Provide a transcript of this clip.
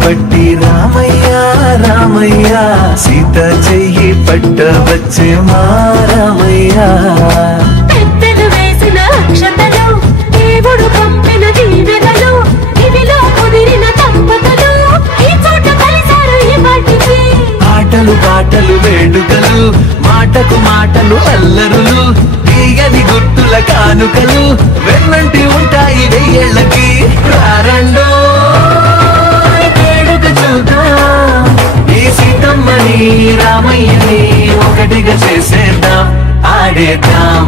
పట్టి రామయ్య రామయ్య సీత చెయ్యి పట్టవచ్చే మా రామయ్య పెద్దలు వేసిన అక్షతలు దేవుడు పంపిన దీవెనలు ఇవిలో కుదిరిన దంపతులు ఈ చోట కలిసారు ఈ పాటికి ఆటలు పాటలు వేడుకలు మాటకు మాటలు అల్లరులు తీయని గుర్తుల కానుకలు వెన్నంటి ఉంటాయి వెయ్యేళ్ళకి రారండో ఈ సీతమ్మని రామయ్యని ఒకటిగా చేసేద్దాం ఆడేద్దాం